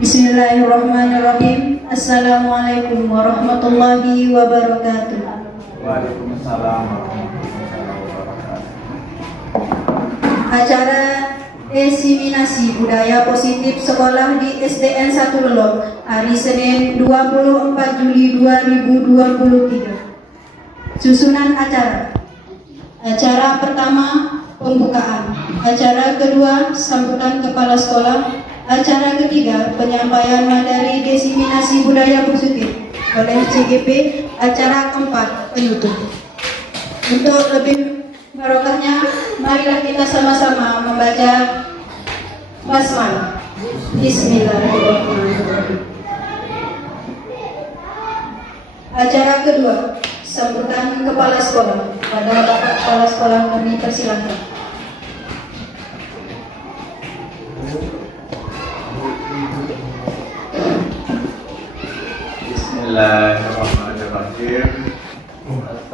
Bismillahirrahmanirrahim. Assalamualaikum warahmatullahi wabarakatuh. Waalaikumsalam warahmatullahi wabarakatuh. Acara diseminasi budaya positif sekolah di SDN 1 Lelong hari Senin 24 Juli 2023. Susunan acara. Acara pertama pembukaan. Acara kedua sambutan kepala sekolah. Acara ketiga penyampaian materi diseminasi budaya positif oleh CGP. Acara keempat penutup. Untuk lebih barokahnya, marilah kita sama-sama membaca basmalah. Bismillahirrahmanirrahim. Acara kedua, sambutan kepala sekolah. Pada Bapak Kepala Sekolah kami persilakan. Bismillahirrahmanirrahim.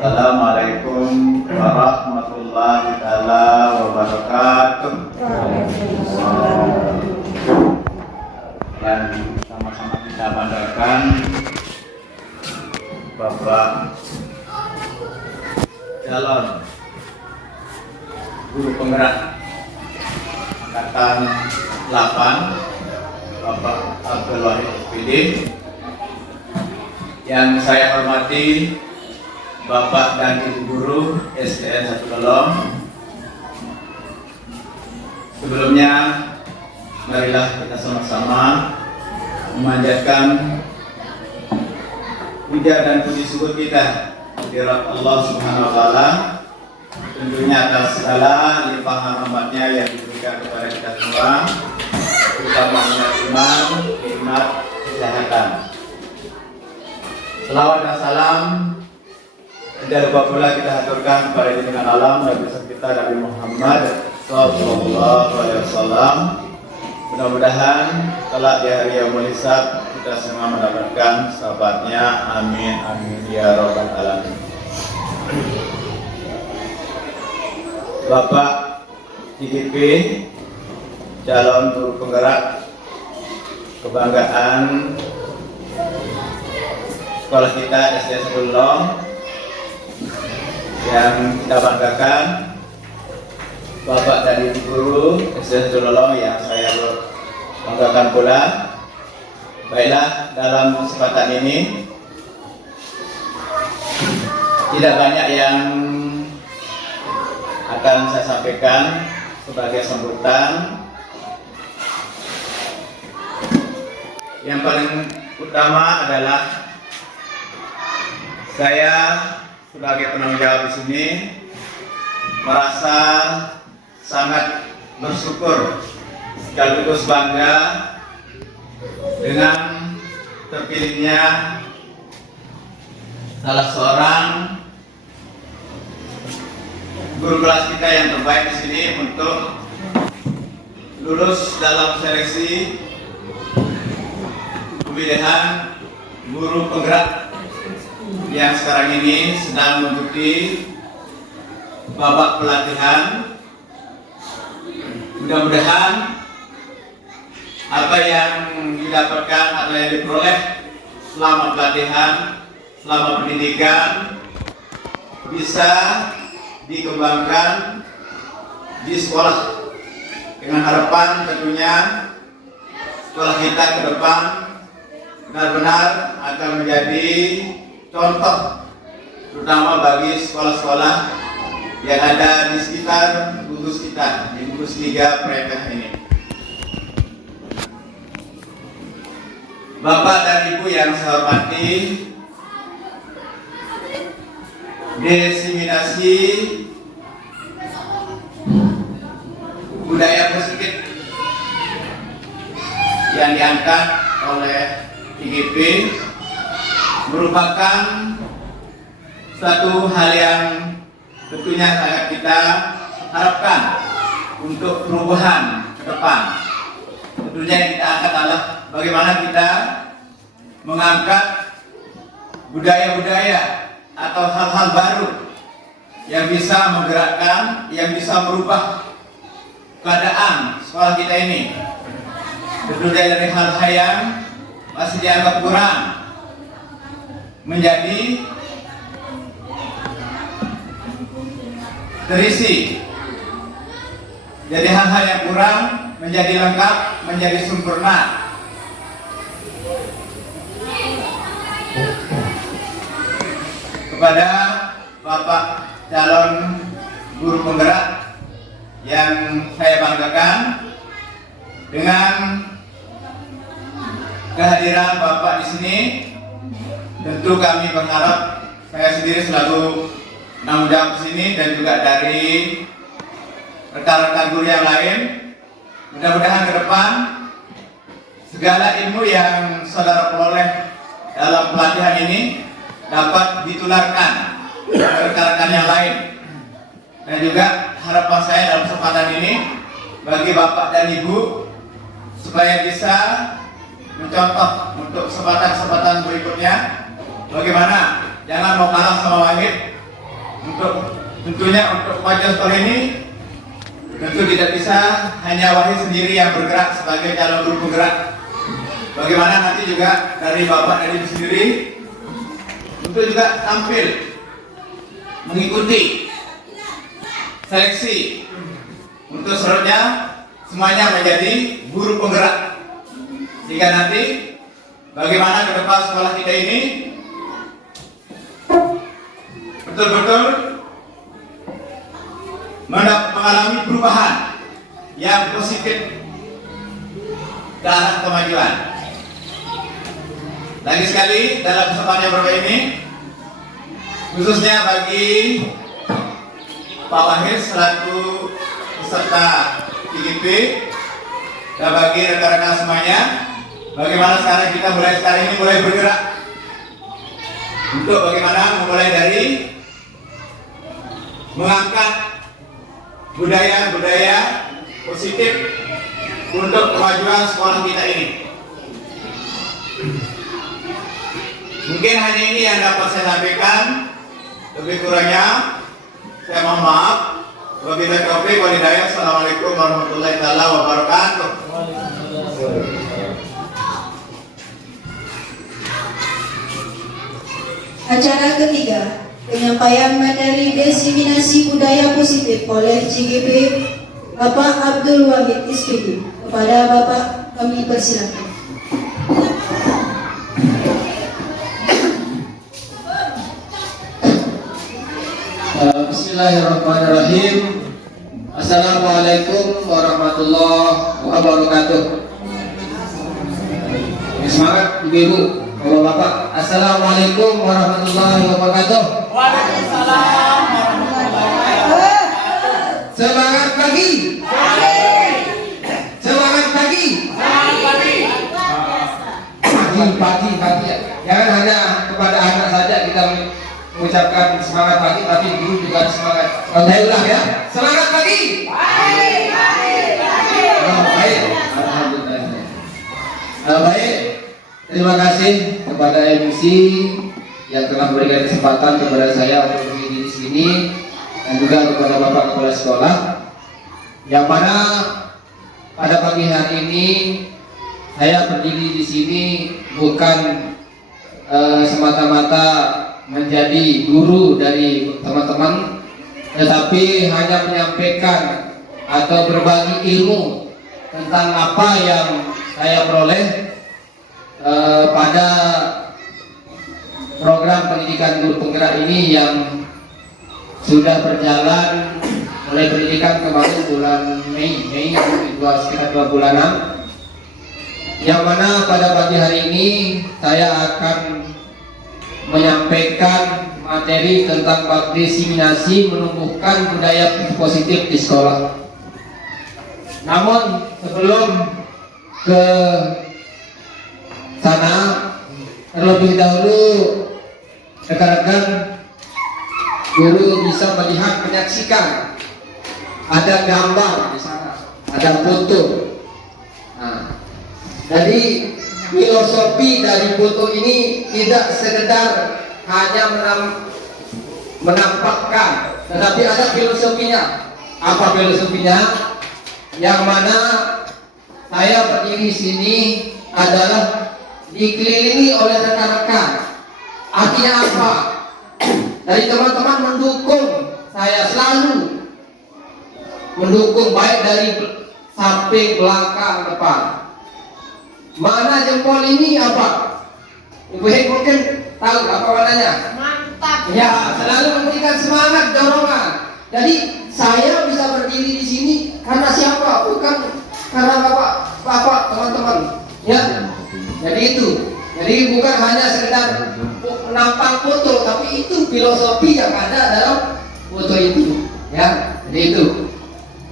Assalamualaikum warahmatullahi wabarakatuh. Dan sama-sama kita banggakan Bapak calon guru penggerak angkatan 8 Bapak Abdul Wahid SPD, yang saya hormati Bapak dan Ibu Guru SDN 1 Lelong. Sebelumnya, marilah kita sama-sama memanjatkan puja dan puji syukur kita kehadirat Allah Subhanahu wa Ta'ala, tentunya atas segala limpahan rahmatnya yang diberikan kepada kita semua, terutama iman, nikmat, kesehatan. Selawat dan salam tidak lupa pula kita haturkan kepada junjungan alam Nabi kita Nabi Muhammad Sallallahu Alaihi Wasallam. Mudah-mudahan kelak di hari yaumul hisab kita semua mendapatkan sahabatnya. Amin amin ya rabbal alamin. Bapak IGP, calon guru penggerak kebanggaan sekolah kita SDN 1 Lelong, yang kita banggakan Bapak dan Ibu Guru SDN 1 Lelong yang saya banggakan pula. Baiklah, dalam kesempatan ini tidak banyak yang akan saya sampaikan sebagai sambutan. Yang paling utama adalah saya sebagai penanggung jawab di sini merasa sangat bersyukur sekaligus bangga dengan terpilihnya salah seorang guru kelas kita yang terbaik di sini untuk lulus dalam seleksi pemilihan guru penggerak yang sekarang ini sedang mengikuti babak pelatihan. Mudah-mudahan apa yang didapatkan atau yang diperoleh selama pelatihan, selama pendidikan bisa dikembangkan di sekolah, dengan harapan tentunya sekolah kita ke depan benar-benar akan menjadi contoh, terutama bagi sekolah-sekolah yang ada di sekitar gugus kita, di gugus 3 PMK ini. Bapak dan Ibu yang saya hormati, diseminasi budaya positif yang diangkat oleh IGP merupakan suatu hal yang tentunya sangat kita harapkan untuk perubahan ke depan. Tentunya yang kita angkat adalah bagaimana kita mengangkat budaya-budaya atau hal-hal baru yang bisa menggerakkan, yang bisa merubah keadaan sekolah kita ini. Tentunya dari hal-hal yang masih dianggap kurang menjadi terisi. Jadi hal-hal yang kurang menjadi lengkap, menjadi sempurna. Kepada Bapak calon guru penggerak yang saya banggakan dengan kehadiran Bapak di sini, tentu kami berharap, saya sendiri selalu menanggung jawab di sini dan juga dari rekan-rekan guru yang lain, mudah-mudahan ke depan segala ilmu yang saudara peroleh dalam pelatihan ini dapat ditularkan ke rekan-rekan yang lain. Dan juga harapan saya dalam kesempatan ini bagi Bapak dan Ibu supaya bisa mencontoh untuk kesempatan-kesempatan berikutnya bagaimana jangan mau kalah sama Wahid. Tentunya untuk wajah sekolah ini tentu tidak bisa hanya Wahid sendiri yang bergerak sebagai calon guru penggerak. Bagaimana nanti juga dari Bapak dan Ibu sendiri untuk juga tampil mengikuti seleksi untuk seterusnya semuanya menjadi guru penggerak, sehingga nanti bagaimana ke depan sekolah kita ini betul-betul mengalami perubahan yang positif ke arah kemajuan. Lagi sekali dalam kesempatan yang berbeda ini, khususnya bagi Pak Wahid selaku peserta IGP dan bagi rekan-rekan semuanya, bagaimana sekarang kita mulai bergerak untuk bagaimana memulai dari mengangkat budaya-budaya positif untuk kemajuan sekolah kita ini. Mungkin hanya ini yang dapat saya sampaikan. Lebih kurangnya saya mohon maaf. Wabillahi taufiq wal hidayah. Assalamualaikum warahmatullahi wabarakatuh. Acara ketiga, penyampaian materi diseminasi budaya positif oleh CGP Bapak Abdul Wahid SPD. Kepada Bapak kami persilakan. Bismillahirrahmanirrahim. Assalamualaikum warahmatullahi wabarakatuh. Semangat ibu-ibu, bapak-bapak. Assalamualaikum warahmatullahi wabarakatuh. Waalaikumsalam warahmatullahi wabarakatuh. Semangat pagi. Semangat pagi. Pagi. Jangan hanya kepada anak saja kita mengucapkan semangat pagi, tapi guru juga semangat. Saya ulang ya. Semangat pagi. Baik. Alhamdulillah. Baik. Terima kasih kepada MC yang telah memberikan kesempatan kepada saya untuk berdiri di sini, dan juga kepada Bapak Kepala Sekolah, yang mana pada pagi hari ini saya berdiri di sini bukan semata-mata menjadi guru dari teman-teman, tetapi hanya menyampaikan atau berbagi ilmu tentang apa yang saya peroleh pada program pendidikan guru penggerak ini yang sudah berjalan mulai pendidikan kemarin bulan Mei sekitar 2 bulanan, yang mana pada pagi hari ini saya akan menyampaikan materi tentang bab diseminasi menumbuhkan budaya positif di sekolah. Namun sebelum ke sana, terlebih dahulu rekan-rekan guru bisa melihat, menyaksikan ada gambar di sana, ada foto. Nah, jadi filosofi dari foto ini tidak sekedar hanya menampakkan, tetapi ada filosofinya. Apa filosofinya? Yang mana saya berdiri sini adalah dikelilingi oleh rekan-rekan. Artinya apa? Dari teman-teman mendukung saya, selalu mendukung, baik dari samping, belakang, depan. Mana jempol ini apa? Ibu Hek mungkin tahu apa warnanya? Mantap. Ya, selalu memberikan semangat, dorongan. Jadi saya bisa berdiri di sini karena siapa? Bukan karena bapak, teman-teman. Ya, jadi itu. Jadi bukan hanya sekedar nampak foto, tapi itu filosofi yang ada dalam foto itu. Ya, jadi itu.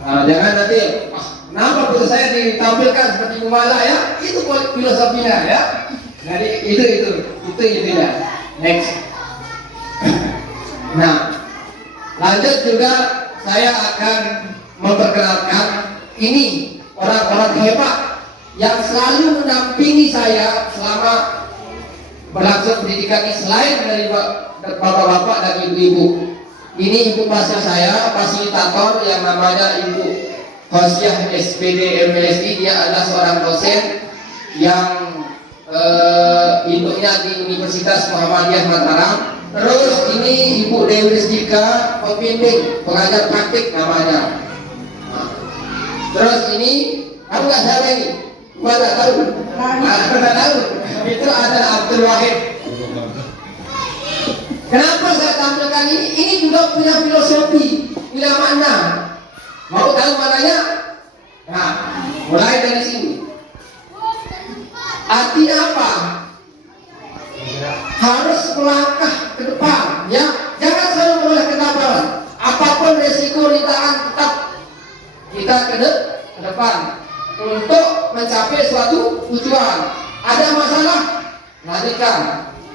Jangan nanti, kenapa foto saya ditampilkan seperti gimana ya? Itu filosofinya ya. Jadi itu intinya. Next. Nah, lanjut juga saya akan memperkenalkan ini orang-orang hebat yang selalu mendampingi saya selama berlangsung pendidikan ini, selain dari bapak-bapak dan ibu-ibu. Ini ibu pasca saya, fasilitator yang namanya Ibu Hosiah SPD MSI. Dia adalah seorang dosen yang induknya di Universitas Muhammadiyah Mataram. Terus ini Ibu Dewi Rizkika, pembimbing pengajar praktik namanya. Terus ini kamu nggak salah ini, gua nggak tahu. Nggak tahu. Itu adalah Abdul Wahid. Kenapa saya tampilkan ini? Ini juga punya filosofi, punya makna. Mau tahu maknanya? Nah, mulai dari sini. Artinya apa? Harus melangkah ke depan, ya. Jangan selalu menoleh ke belakang. Apapun resiko rintangan, tetap kita ke depan untuk mencapai suatu tujuan. Ada masalah, lanjutkan.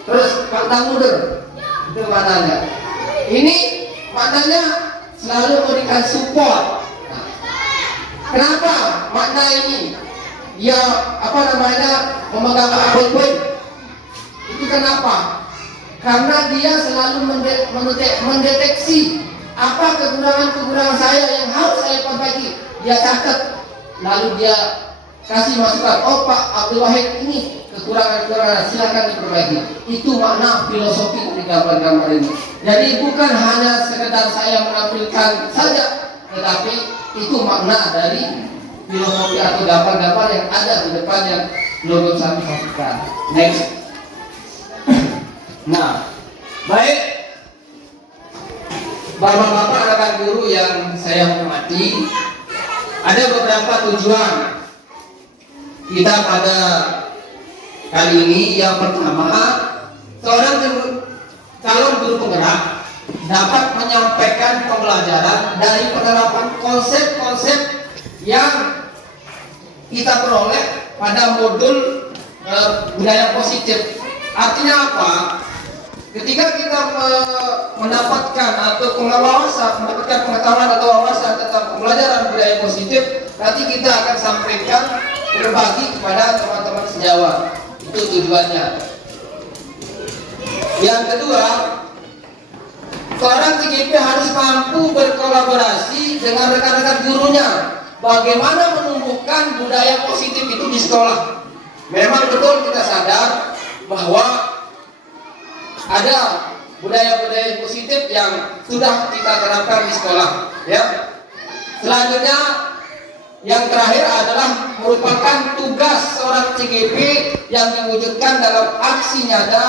Terus pantang mundur. Itu maknanya. Ini maknanya selalu memberikan support. Kenapa makna ini? Dia memegang poin-poin. Itu kenapa? Karena dia selalu mendeteksi apa kekurangan-kekurangan saya yang harus saya perbaiki. Dia catat, lalu dia kasih masukan. Oh Pak Abdul Wahid, ini kekurangan-kekurangan, silakan diperbaiki. Itu makna filosofi dari gambar-gambar ini. Jadi bukan hanya sekedar saya menampilkan saja, tetapi itu makna dari filosofi atau gambar-gambar yang ada di depan yang belum kami sampaikan. Next. Nah, baik, bapak-bapak rekan guru yang saya hormati, ada beberapa tujuan kita pada kali ini. Yang pertama, seorang calon guru penggerak dapat menyampaikan pembelajaran dari penerapan konsep-konsep yang kita peroleh pada modul budaya positif. Artinya apa? Ketika kita mendapatkan atau mendapatkan pengetahuan atau wawasan tentang pembelajaran budaya positif, nanti kita akan sampaikan, berbagi kepada teman-teman sejawat. Itu tujuannya. Yang kedua, seorang TGP harus mampu berkolaborasi dengan rekan-rekan gurunya. Bagaimana menumbuhkan budaya positif itu di sekolah. Memang betul kita sadar bahwa ada budaya-budaya positif yang sudah kita terapkan di sekolah, ya. Selanjutnya, yang terakhir adalah merupakan tugas seorang TGP yang diwujudkan dalam aksi nyata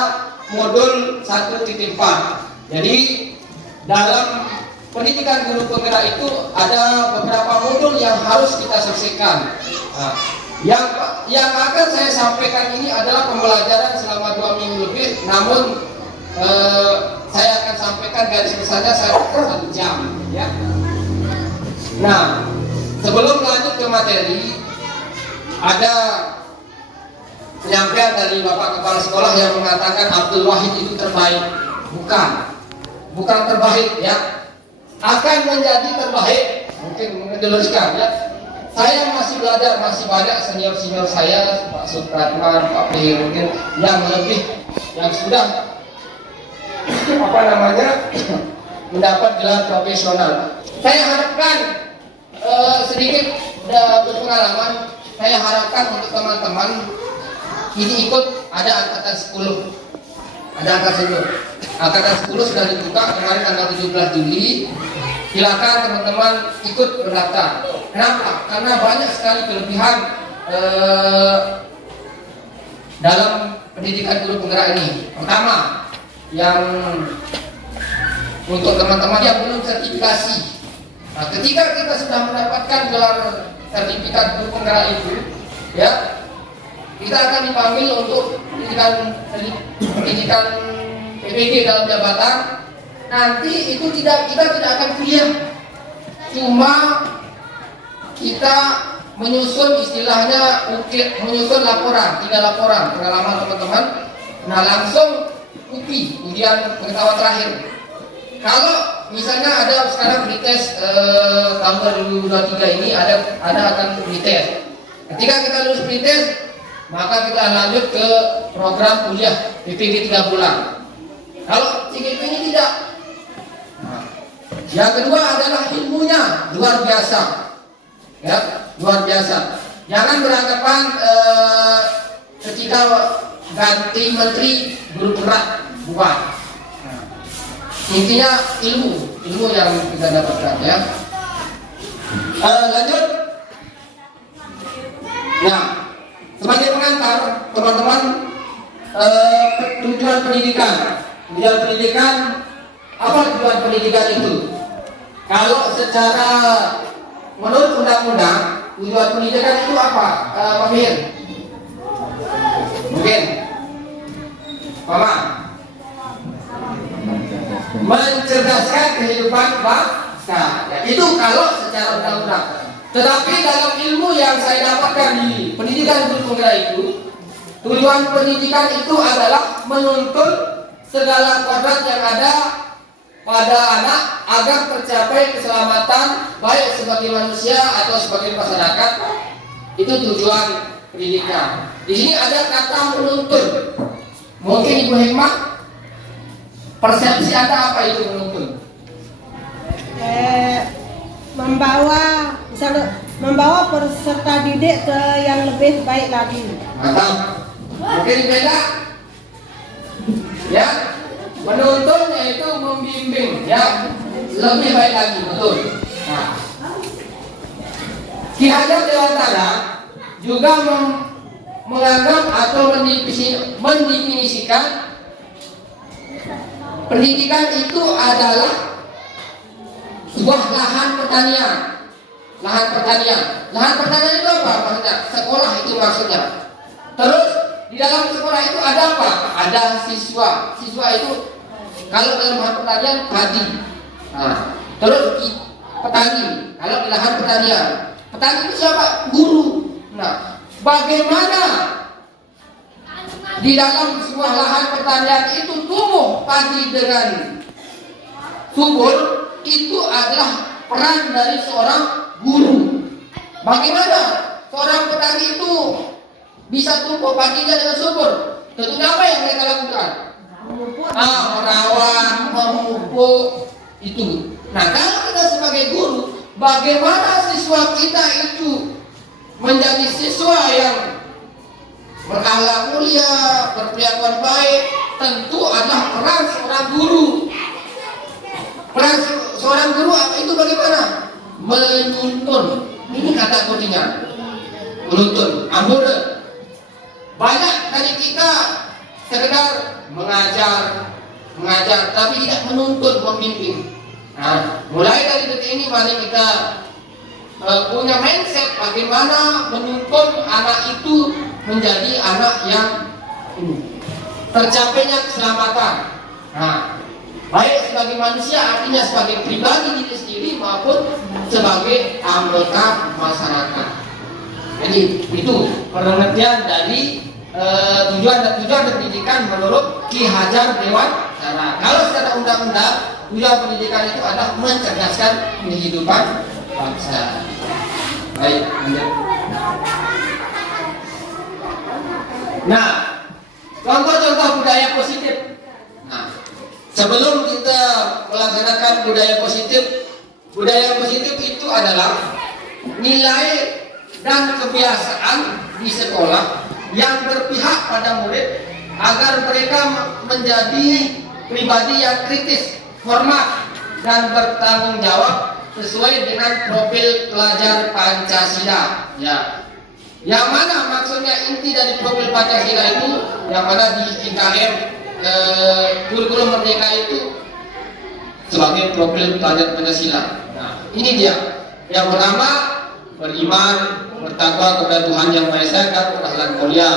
modul 1.4. Jadi dalam pendidikan guru penggerak itu ada beberapa modul yang harus kita selesaikan. Nah, yang akan saya sampaikan ini adalah pembelajaran selama 2 minggu lebih, namun saya akan sampaikan garis besarnya 1 jam, ya. Nah, sebelum lanjut ke materi, ada penyampaian dari Bapak Kepala Sekolah yang mengatakan Abdul Wahid itu terbaik. Bukan terbaik, ya. Akan menjadi terbaik. Mungkin diluruskan, ya. Saya masih belajar, masih banyak senior-senior saya, Pak Supratman, Pak Pih, mungkin yang lebih, yang sudah mendapat gelar profesional. Saya harapkan sedikit berpengalaman saya harapkan untuk teman-teman ini ikut ada angkatan 10. Ada angkatan 10. Angkatan 10 sudah dibuka kemarin tanggal 17 Juli. Silakan teman-teman ikut berdaftar. Kenapa? Karena banyak sekali kelebihan dalam pendidikan guru penggerak ini. Pertama, yang untuk teman-teman yang belum sertifikasi. Nah, ketika kita sudah mendapatkan gelar sertifikat guru penggerak itu, ya, kita akan dipanggil untuk pendidikan PPG dalam jabatan. Nanti itu kita tidak akan kuliah, cuma kita menyusun istilahnya menyusun laporan, 3 laporan pengalaman teman-teman. Nah, langsung ujian pengetahuan terakhir. Kalau misalnya ada sekarang pretest tahun 2023 ini ada akan pretest. Ketika kita lulus pretest, maka kita lanjut ke program kuliah PPG 3 bulan. Kalau CGP ini tidak. Nah, yang kedua adalah ilmunya luar biasa, ya, luar biasa. Jangan beranggapan ketika ganti menteri guru berat, bukan. Nah, intinya ilmu yang kita dapatkan, ya. Lanjut. Nah, sebagai pengantar teman-teman, tujuan pendidikan. Apa tujuan pendidikan itu? Kalau secara menurut undang-undang, tujuan pendidikan itu apa? Pak Mir? Mungkin Mama mencerdaskan kehidupan bangsa, ya, itu kalau secara undang-undang. Tetapi dalam ilmu yang saya dapatkan di pendidikan guru penggerak itu, tujuan pendidikan itu adalah menuntun segala kodrat yang ada pada anak agar tercapai keselamatan baik sebagai manusia atau sebagai masyarakat. Itu tujuan pendidikan. Di sini ada kata menuntun. Mungkin Ibu Hikmah, persepsi Anda apa itu menuntun? Membawa peserta didik ke yang lebih baik lagi. Mantap. Mungkin beda. Ya, menuntun yaitu membimbing, ya, lebih baik lagi, betul. Nah, Ki Hajar Dewantara juga menganggap atau mendefinisikan pendidikan itu adalah sebuah lahan pertanian. Lahan pertanian itu apa maksudnya? Sekolah itu maksudnya. Terus di dalam sekolah itu ada apa? Ada siswa. Siswa itu kalau dalam lahan pertanian padi. Nah, terus petani. Kalau di lahan pertanian, petani itu siapa? Guru. Nah, bagaimana di dalam sebuah lahan pertanian itu tumbuh padi dengan subur? Itu adalah peran dari seorang guru. Bagaimana seorang petani itu bisa tumbuh padinya dengan subur? Tentunya apa yang mereka lakukan? Merawat, memupuk itu. Nah, kalau kita sebagai guru, bagaimana siswa kita itu menjadi siswa yang berakhlak mulia, berperilakuan baik? Tentu adalah peran seorang guru. Peran seorang guru itu bagaimana? Menuntun. Ini kata kuncinya. Menuntun. Ambon. Banyak dari kita sekedar mengajar, tapi tidak menuntun, membimbing. Nah, mulai dari detik ini mari kita punya mindset bagaimana menuntun anak itu menjadi anak yang tercapainya keselamatan. Nah, baik sebagai manusia artinya sebagai pribadi diri sendiri maupun sebagai anggota masyarakat. Jadi itu pengertian dari tujuan pendidikan menurut Ki Hajar Dewantara. Kalau secara undang-undang, tujuan pendidikan itu adalah mencerdaskan kehidupan bangsa. Baik, lanjut. Nah, contoh-contoh budaya positif. Nah, sebelum kita melaksanakan budaya positif itu adalah nilai dan kebiasaan di sekolah yang berpihak pada murid agar mereka menjadi pribadi yang kritis, hormat, dan bertanggung jawab sesuai dengan profil pelajar Pancasila. Ya, yang mana maksudnya inti dari profil Pancasila itu, yang mana di IKM kurikulum Merdeka itu sebagai profil pelajar Pancasila. Nah, ini dia. Yang pertama, beriman, bertakwa kepada Tuhan Yang Maha Esa dan berakhlak mulia,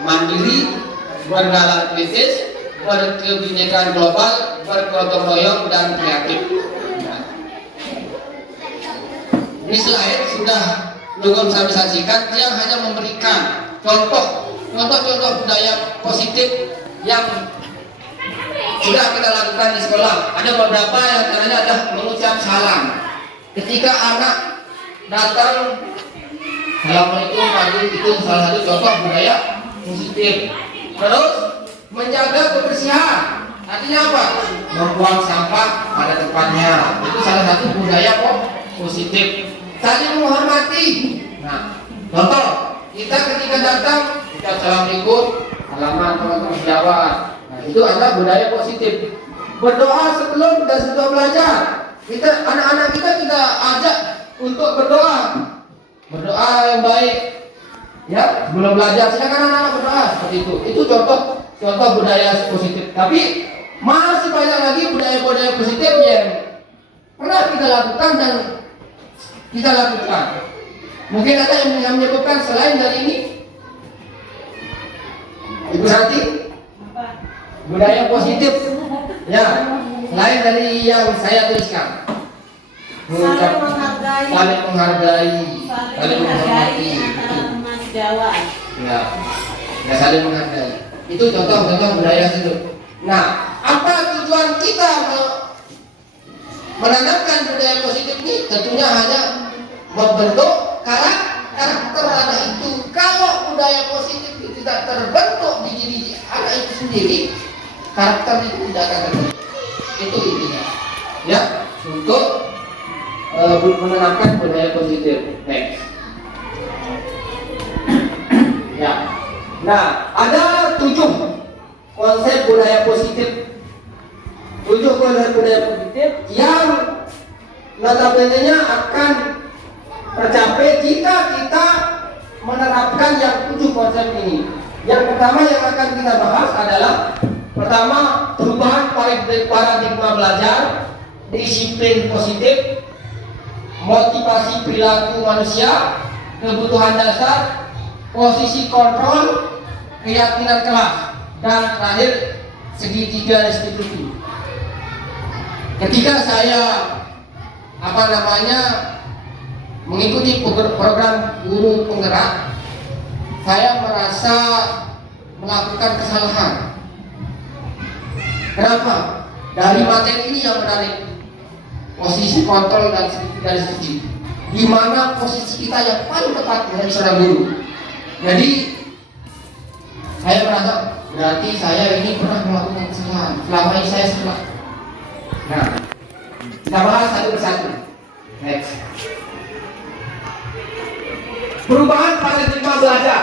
mandiri, bernalar kritis, berkebinekaan global, bergotong royong dan kreatif. Nah, ini slide sudah Lugom saya saksikan, dia hanya memberikan contoh budaya positif yang sudah kita lakukan di sekolah. Ada beberapa yang caranya adalah mengucap salam. Ketika anak datang, Assalamualaikum pagi, itu salah satu contoh budaya positif. Terus menjaga kebersihan, artinya apa? Membuang sampah pada tempatnya, itu salah satu budaya positif. Saling menghormati. Nah, contoh kita ketika datang kita Assalamualaikum, halaman teman-teman sejawat. Nah, itu adalah budaya positif. Berdoa sebelum dan setelah belajar. Kita anak-anak kita ajak untuk berdoa yang baik. Ya, sebelum belajar silakan anak-anak berdoa seperti itu. Itu contoh budaya positif. Tapi masih banyak lagi budaya-budaya positif yang pernah kita lakukan dan kita lakukan. Mungkin ada yang menyebutkan selain dari ini, Ibu Santi, budaya positif. Ya, selain dari yang saya tuliskan. Saling menghargai, Saling menghargai, saling menghormati. antara teman sejawat. Ya, saling menghargai. Itu contoh-contoh budaya itu. Nah, apa tujuan kita menanamkan budaya positif ini? Tentunya hanya membentuk karakter anak itu. Kalau budaya positif itu tidak terbentuk di diri anak itu sendiri, karakter itu tidak akan terbentuk. Itu intinya. Ya, untuk menanamkan budaya positif. Next. Ya. Nah, ada 7 konsep budaya positif. 7 konsep budaya positif yang notabene-nya akan tercapai jika kita menerapkan yang 7 konsep ini. Yang pertama yang akan kita bahas adalah pertama, perubahan paradigma belajar, disiplin positif, motivasi perilaku manusia, kebutuhan dasar, posisi kontrol, keyakinan kelas, dan terakhir segitiga restitusi. Ketika saya mengikuti program guru penggerak, saya merasa melakukan kesalahan. Kenapa? Dari materi ini yang menarik, posisi kontrol dan segitiga restitusi, di mana posisi kita yang paling tepat menjadi seorang guru. Jadi saya merasa berarti saya ini pernah melakukan kesalahan. Selama ini saya salah. Nah, kita bahas satu persatu. Next. Perubahan paradigma belajar.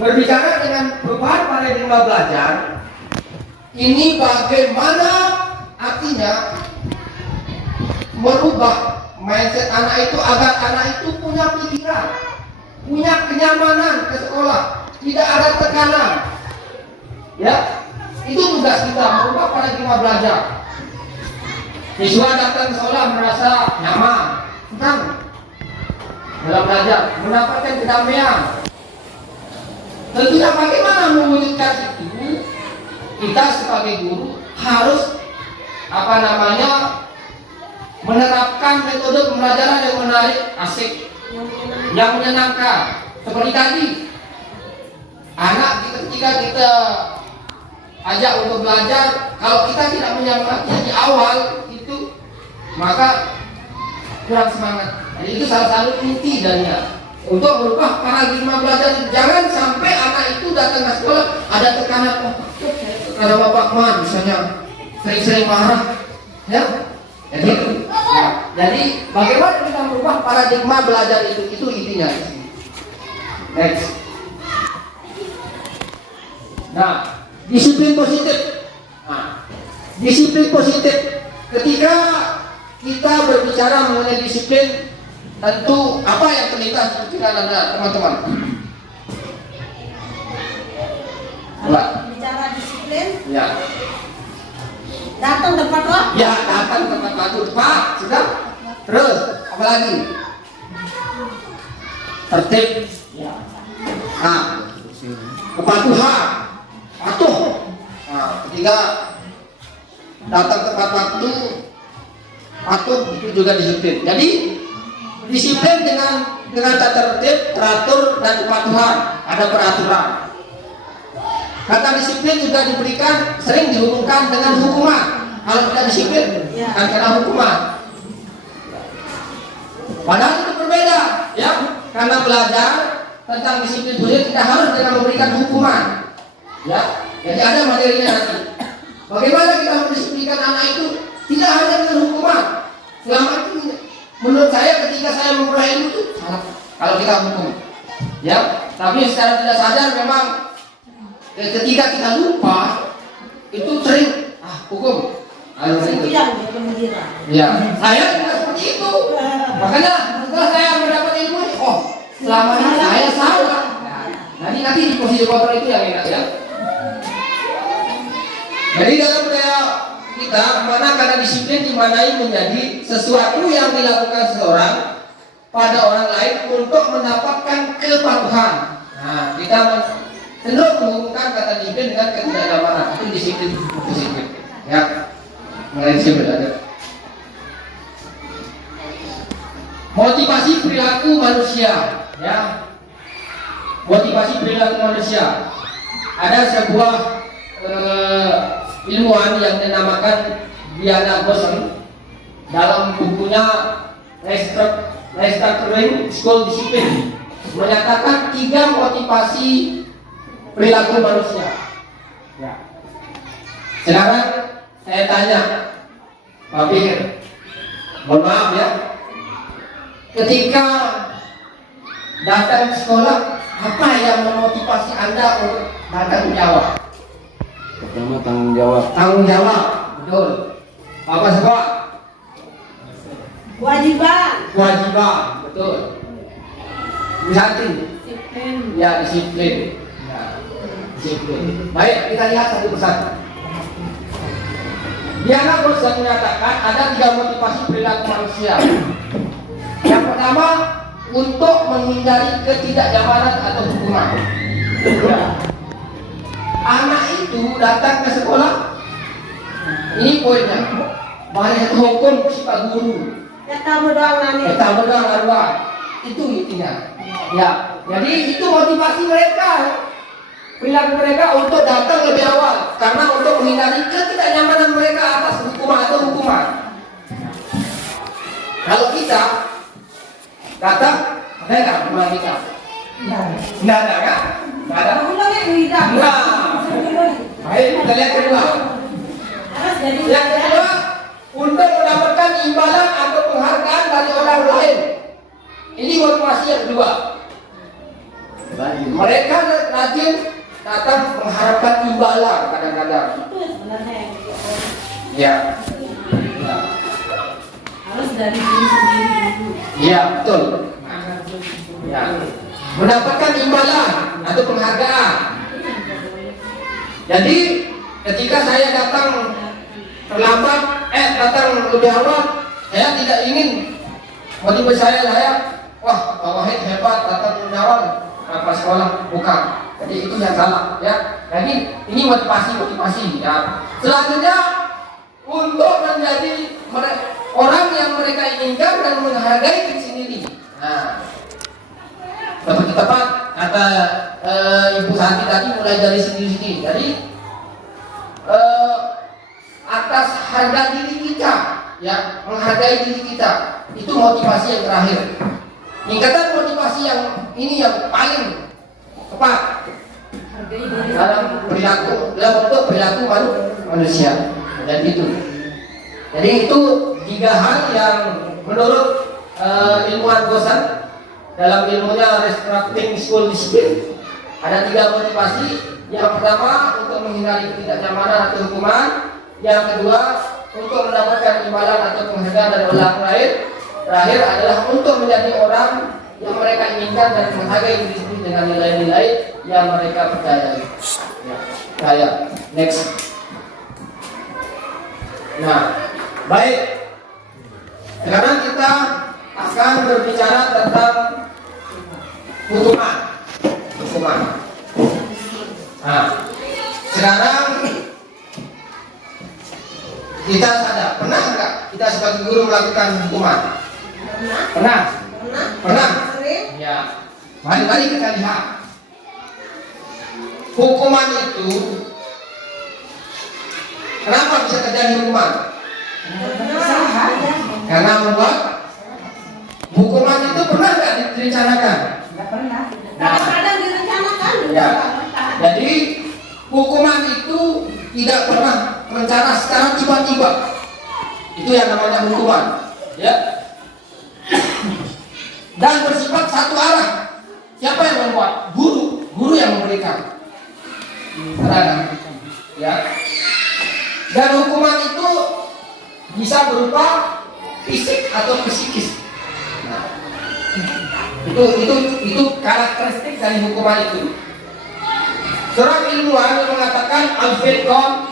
Berbicara dengan perubahan paradigma belajar, ini bagaimana artinya merubah mindset anak itu agar anak itu punya pikiran, punya kenyamanan ke sekolah, tidak ada tekanan. Ya, itu tugas kita, merubah paradigma belajar. Siswa datang ke sekolah merasa nyaman, tenang dalam belajar, mendapatkan kedamaian. Tentunya bagaimana mewujudkan itu? Kita sebagai guru harus menerapkan metode pembelajaran yang menarik, asik, yang menyenangkan. Seperti tadi, anak ketika kita ajak untuk belajar, kalau kita tidak menyemangatinya di awal itu, maka kurang semangat. Jadi itu salah satu inti darinya. Untuk merubah paradigma belajar, jangan sampai anak itu datang ke sekolah ada tekanan, karena Bapak Man misalnya sering-sering marah, ya. Jadi bagaimana kita merubah paradigma belajar itu intinya. Next. Nah, disiplin positif. Nah, disiplin positif. Ketika kita berbicara mengenai disiplin, tentu apa yang terlintas di pikiran Anda, teman-teman? Mbak. Bicara disiplin, Ya. datang tepat waktu. Ya, datang tepat waktu. Pak, sudah. Terus, apa lagi? Tertib. Ya. Nah, kepatuhan. Patuh. Nah, ketiga, datang tepat waktu. Patuh itu juga disiplin. Jadi, disiplin dengan tata tertib, teratur, dan kepatuhan. Ada peraturan. Kata disiplin juga diberikan sering dihubungkan dengan hukuman. Kalau tidak disiplin, akan kena hukuman. Padahal itu berbeda, ya. Karena belajar tentang disiplin positif tidak harus dengan memberikan hukuman, ya. Jadi ada materinya nanti. Bagaimana kita mendisiplinkan anak itu tidak hanya dengan hukuman. Selama ini, menurut saya ketika saya memulai itu salah kalau kita hukum, ya. Tapi secara tidak sadar memang ketika kita lupa itu sering hukum. Itu yang gembira. Ya, saya tidak seperti itu. Makanya setelah saya mendapat ilmu ini, selama ini saya salah. Nanti di posisi kontrol itu yang enak, ya. Jadi dalam budaya kita, mana karena disiplin dimanai menjadi sesuatu yang dilakukan seseorang pada orang lain untuk mendapatkan kepatuhan. Nah, kita cenderung menghubungkan kata disiplin dengan ketidaknyamanan. Itu disiplin, ya. Mulai disiplin ada. Motivasi perilaku manusia, ya. Motivasi perilaku manusia. Ada sebuah ilmuwan yang dinamakan Diana Gosling dalam bukunya Restructuring School Discipline menyatakan 3 motivasi perilaku manusia. Ya. Sekarang saya tanya, Pak Pikir, mohon maaf ya, ketika datang ke sekolah, apa yang memotivasi Anda untuk datang jawab? Pertama tanggung jawab. Tanggung jawab, betul. Apa sekolah? Kewajiban, betul. Satu, Disiplin. ya disiplin. Ya, disiplin. Baik, kita lihat satu persatu. Diana Gosling menyatakan ada 3 motivasi perilaku manusia. Yang pertama, untuk menghindari ketidaknyamanan atau hukuman. Ya. Anak itu datang ke sekolah, ini poinnya, banyak hukum si guru. Kita berdoa nani. Kita berdoa, itu intinya. Ya, jadi itu motivasi mereka. Perilaku mereka untuk datang lebih awal karena untuk menghindari ketidaknyamanan mereka atas hukuman atau hukuman. Kalau kita datang, ada nggak hukuman kita? Nggak ada kan? Nggak ada. Nah, baik kita lihat kedua. Yang kedua, untuk mendapatkan imbalan atau penghargaan dari orang lain. Ini motivasi yang kedua. Mereka rajin datang mengharapkan imbalan kadang-kadang. Itu sebenarnya yang Ya. harus dari diri sendiri dulu. Iya, betul. Ya. Mendapatkan imbalan atau penghargaan. Jadi ketika saya datang terlambat, datang lebih awal, saya tidak ingin motivasi saya, wah Pak Wahid hebat datang lebih awal, apa sekolah, bukan. Jadi itu yang salah, ya. Jadi ini motivasi, ya. Selanjutnya untuk menjadi orang yang mereka inginkan dan menghargai diri sendiri. Nah, tepat kata Ibu Santi tadi mulai dari sendiri. Jadi atas harga diri kita, ya, menghargai diri kita, itu motivasi yang terakhir. Tingkatan motivasi yang ini yang paling tepat dalam perilaku, dalam bentuk perilaku manusia. Dan itu. Jadi itu 3 hal yang menurut ilmuwan Gosan dalam ilmunya restructuring school discipline. Ada 3 motivasi. Yang pertama untuk menghindari ketidaknyamanan atau hukuman. Yang kedua untuk mendapatkan imbalan atau penghargaan dari orang lain. Terakhir adalah untuk menjadi orang yang mereka inginkan dan menghargai diri sendiri dengan nilai-nilai yang mereka percayai. Ya, next. Nah, baik. Sekarang kita akan berbicara tentang hukuman. Nah, sekarang kita sadar, pernah nggak kita sebagai guru melakukan hukuman? Pernah? Sering. Ya. Mari kita lihat. Hukuman itu, kenapa bisa terjadi hukuman? Karena membuat hukuman itu pernah nggak direncanakan? Kadang-kadang direncanakan. Ya. Jadi hukuman itu tidak pernah rencana secara tiba-tiba. Itu yang namanya hukuman. Ya. Dan bersifat satu arah. Siapa yang membuat? Guru yang memberikan. Terhadap. Ya. Dan hukuman itu bisa berupa fisik atau psikis. Nah, itu karakteristik dari hukuman itu. Seorang ilmuwan yang mengatakan Alfred Kohn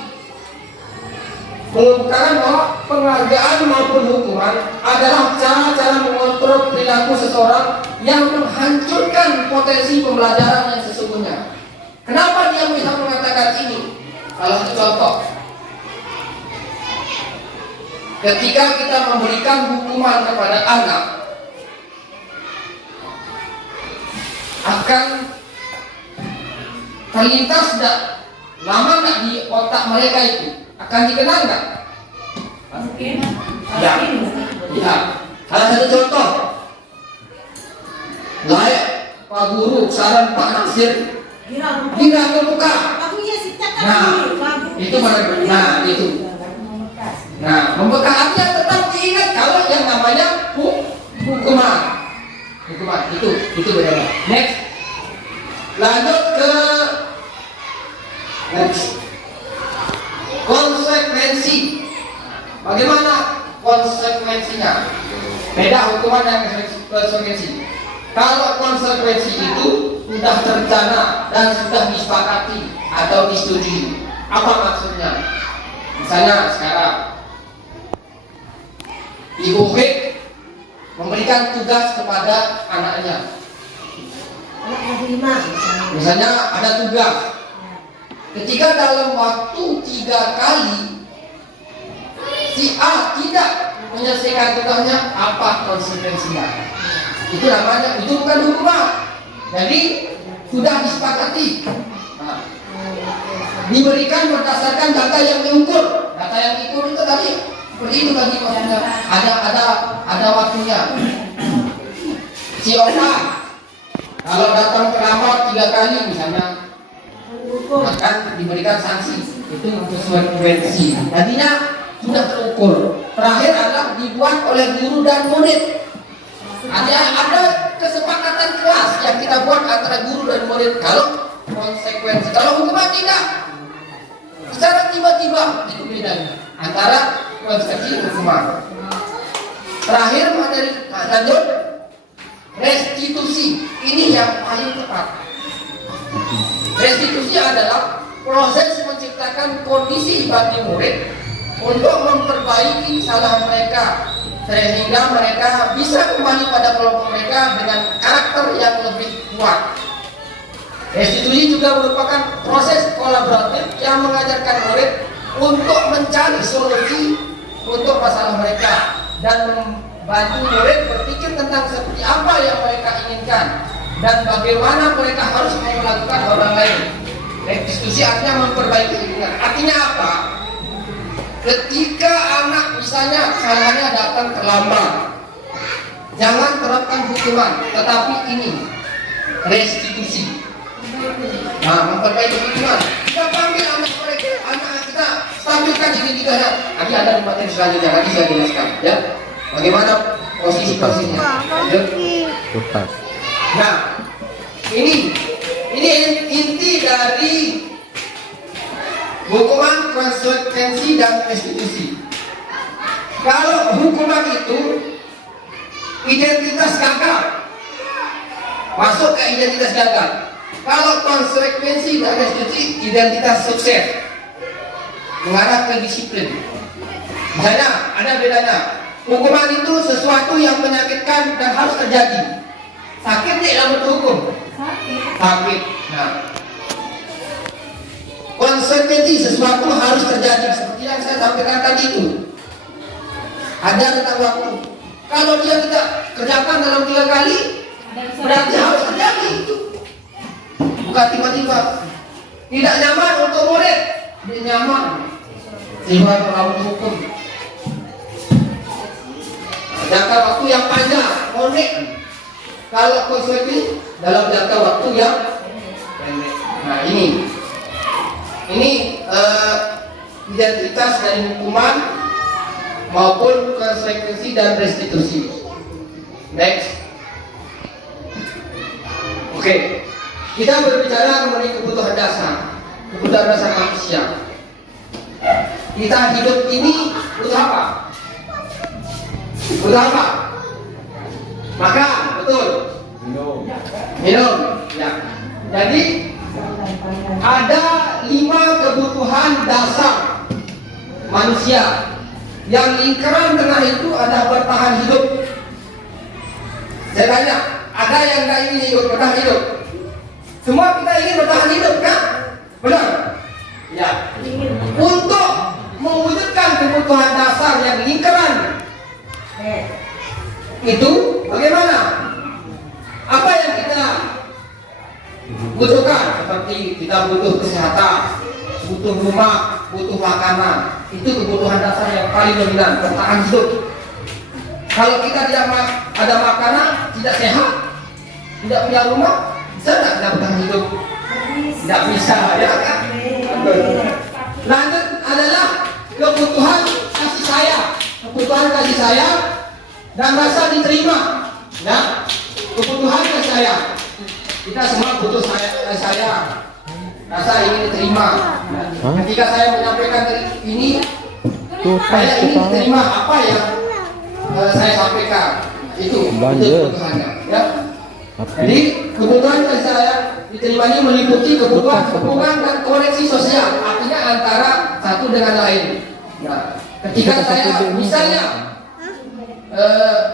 mengungkapkan bahwa penghargaan maupun hukuman adalah cara-cara mengontrol perilaku seseorang yang menghancurkan potensi pembelajaran yang sesungguhnya. Kenapa dia bisa mengatakan ini? Salah satu contoh. Ketika kita memberikan hukuman kepada anak, akan terlintas tidak lama nggak di otak mereka itu, akan dikenal nggak? Ya. Salah satu contoh, layak Pak Guru saran Pak Nasir, hingga ke muka. Itu benar. Nah itu. Nah, membekalnya tetap diingat kalau yang namanya hukuman. Itu benar. Next. Lanjut ke konsekuensi. Bagaimana konsekuensinya? Beda hukuman dan konsekuensi. Kalau konsekuensi itu sudah terencana dan sudah disepakati atau disetujui. Apa maksudnya? Misalnya sekarang Ibu Hik memberikan tugas kepada anaknya. Misalnya ada tugas. Ketika dalam waktu 3 kali si A tidak menyelesaikan tugasnya, apa konsekuensinya? Itu namanya, itu bukan hukuman. Jadi sudah disepakati. Nah, diberikan berdasarkan data yang diukur. Data yang diukur itu tadi seperti itu tadi maksudnya. Ada waktunya. Si Oma kalau datang terlambat 3 kali misalnya, akan diberikan sanksi. Itu konsekuensi. Tadinya sudah terukur. Terakhir adalah dibuat oleh guru dan murid. Ada kesepakatan kelas yang kita buat antara guru dan murid. Kalau konsekuensi, kalau hukuman tidak, secara tiba-tiba, itu bedanya antara konsekuensi dan hukuman. Terakhir materi lanjut restitusi. Ini yang paling tepat. Restitusi adalah proses menciptakan kondisi bagi murid untuk memperbaiki kesalahan mereka sehingga mereka bisa kembali pada kelompok mereka dengan karakter yang lebih kuat. Restitusi juga merupakan proses kolaboratif yang mengajarkan murid untuk mencari solusi untuk masalah mereka dan membantu murid berpikir tentang seperti apa yang mereka inginkan dan bagaimana mereka harus melakukan orang lain. Restitusi artinya memperbaiki lingkungan. Artinya apa? Ketika anak misalnya kesalahannya datang terlambat, jangan terapkan hukuman, tetapi ini restitusi. Nah, memperbaiki lingkungan. Kita panggil anak kita stabilkan ini juga. Nanti ada di materi selanjutnya, nanti saya jelaskan. Ya, bagaimana posisinya. Lanjut. Tuntas. Nah, ini inti dari hukuman konsekuensi dan restitusi. Kalau hukuman itu identitas gagal, masuk ke identitas gagal. Kalau konsekuensi dan restitusi identitas sukses, mengarah ke disiplin. Misalnya ada bedanya. Hukuman itu sesuatu yang menyakitkan dan harus terjadi. Sakit tidak berhukum. Sakit. Nah, konsekuensi sesuatu harus terjadi seperti yang saya sampaikan tadi itu. Ada tentang waktu. Kalau dia tidak kerjakan dalam 3 kali, berarti harus terjadi itu. Bukan tiba-tiba. Tidak nyaman untuk murid, tidak nyaman. Sehingga terlalu hukum. Jangka waktu yang panjang, monek. Kalau konsekuensi dalam jangka waktu yang pendek. Nah ini identitas dari hukuman maupun konsekuensi dan restitusi. Next. Oke, kita berbicara mengenai kebutuhan dasar manusia. Kita hidup ini butuh apa? Butuh apa? Makan, betul. Minum. Ya. Jadi ada 5 kebutuhan dasar manusia. Yang lingkaran tengah itu ada bertahan hidup. Saya tanya, ada yang nggak ingin hidup, bertahan hidup? Semua kita ingin bertahan hidup, kan? Benar? Ya. Untuk mewujudkan kebutuhan dasar yang lingkaran itu bagaimana? Apa yang kita butuhkan? Seperti kita butuh kesehatan, butuh rumah, butuh makanan. Itu kebutuhan dasar yang paling dominan, bertahan hidup. Kalau kita tidak ada makanan, tidak sehat, tidak punya rumah, bisa tidak bertahan hidup? Tidak bisa, ya kan? Lanjut adalah kebutuhan kasih sayang. Kebutuhan kasih sayang dan rasa diterima. Ya, kebutuhan kasih sayang. Kita semua butuh kasih sayang, rasa ingin diterima. Ketika saya menyampaikan ini, saya ingin diterima apa yang saya sampaikan. Itu kebutuhannya. Ya. Jadi kebutuhan kasih sayang diterima ini meliputi kebutuhan hubungan dan koneksi sosial. Artinya antara satu dengan lain. Nah, ketika saya misalnya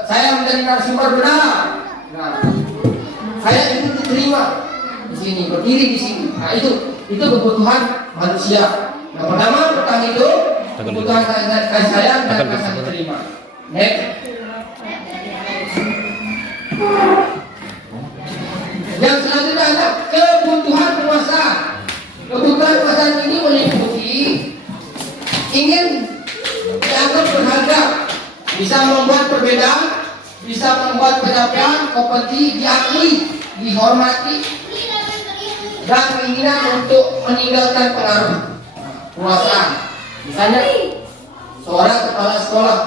saya menjadi narasumber benar, nah, saya ingin diterima di sini, berdiri di sini. Nah, itu kebutuhan manusia. Nah, pertama bertahan hidup, kebutuhan kasih sayang dan rasa diterima. Next. Yang selanjutnya adalah kebutuhan penguasaan. Kebutuhan penguasaan ini meliputi ingin dianggap berharga, bisa membuat perbedaan, bisa membuat pencapaian, kompetisi, diakui, dihormati, dan keinginan untuk meninggalkan pengaruh penguasaan. Misalnya seorang kepala sekolah,